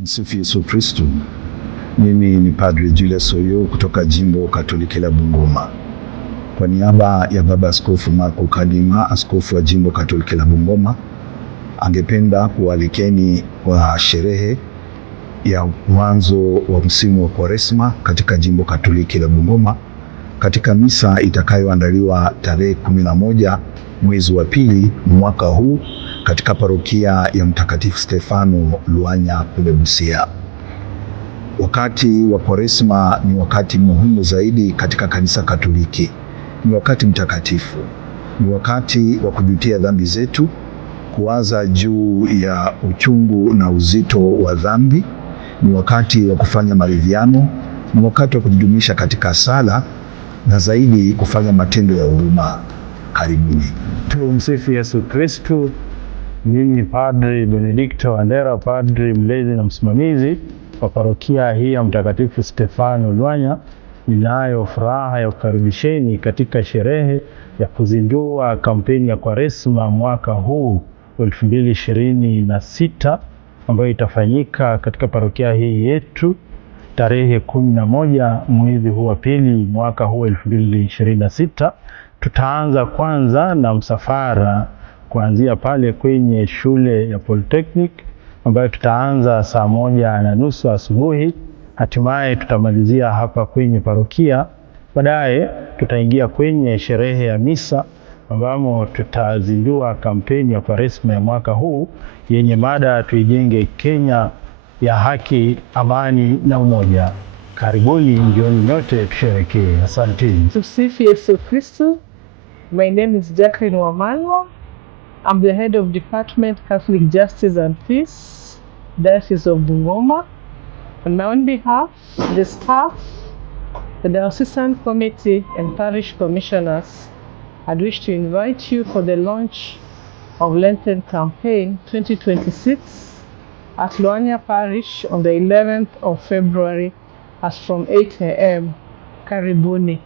Msifu Yesu Kristo. Mimi ni Padre Julius Soyo kutoka Jimbo Katoliki la Bungoma. Kwa niaba ya Baba Askofu Marco Kadima, askofu wa Jimbo Katoliki la Bungoma, angependa kualikeni kwa sherehe ya mwanzo wa msimu wa Kwaresma katika Jimbo Katoliki la Bungoma, katika misa itakayoandaliwa tarehe 11 mwezi wa pili mwaka huu katika parokia ya Mtakatifu Stefano Luanya kule Busia. Wakati wa Kwaresma ni wakati muhimu zaidi katika Kanisa Katoliki. Ni wakati mtakatifu. Ni wakati wa kujutia dhambi zetu, kuwaza juu ya uchungu na uzito wa dhambi. Ni wakati wa kufanya maridhiano. Ni wakati wa kujidumisha katika sala na zaidi kufanya matendo ya huruma. Karibuni. Tumsifu Yesu Kristo. Mimi Padre Benedicto Wandera, padre mlezi na msimamizi wa parokia hii ya Mtakatifu Stefano Luanya. Ninayo furaha ya kukaribisheni katika sherehe ya kuzindua kampeni ya Kwaresma mwaka huu 2026 ambayo itafanyika katika parokia hii yetu tarehe 11 mwezi huu wa pili mwaka huu 2026. Tutaanza kwanza na msafara kuanzia pale kwenye shule ya Polytechnic ambayo tutaanza saa 1:30 asubuhi. Hatimaye tutamalizia hapa kwenye parokia. Baadaye tutaingia kwenye sherehe ya misa ambamo tutazindua kampeni ya Kwaresma ya mwaka huu yenye mada tuijenge Kenya ya haki, amani na umoja. Karibuni, njooni nyote tusherekee. Asanteni. Tumsifu Yesu Kristo. My name is Jacqueline Wamalwa. I'm the head of Department Catholic Justice and Peace, Diocese of Bungoma. On my own behalf, the staff, the Diocesan Committee and Parish Commissioners, I'd wish to invite you for the launch of Lenten Campaign 2026 at Luanya Parish on the 11th of February as from 8 a.m. Karibuni.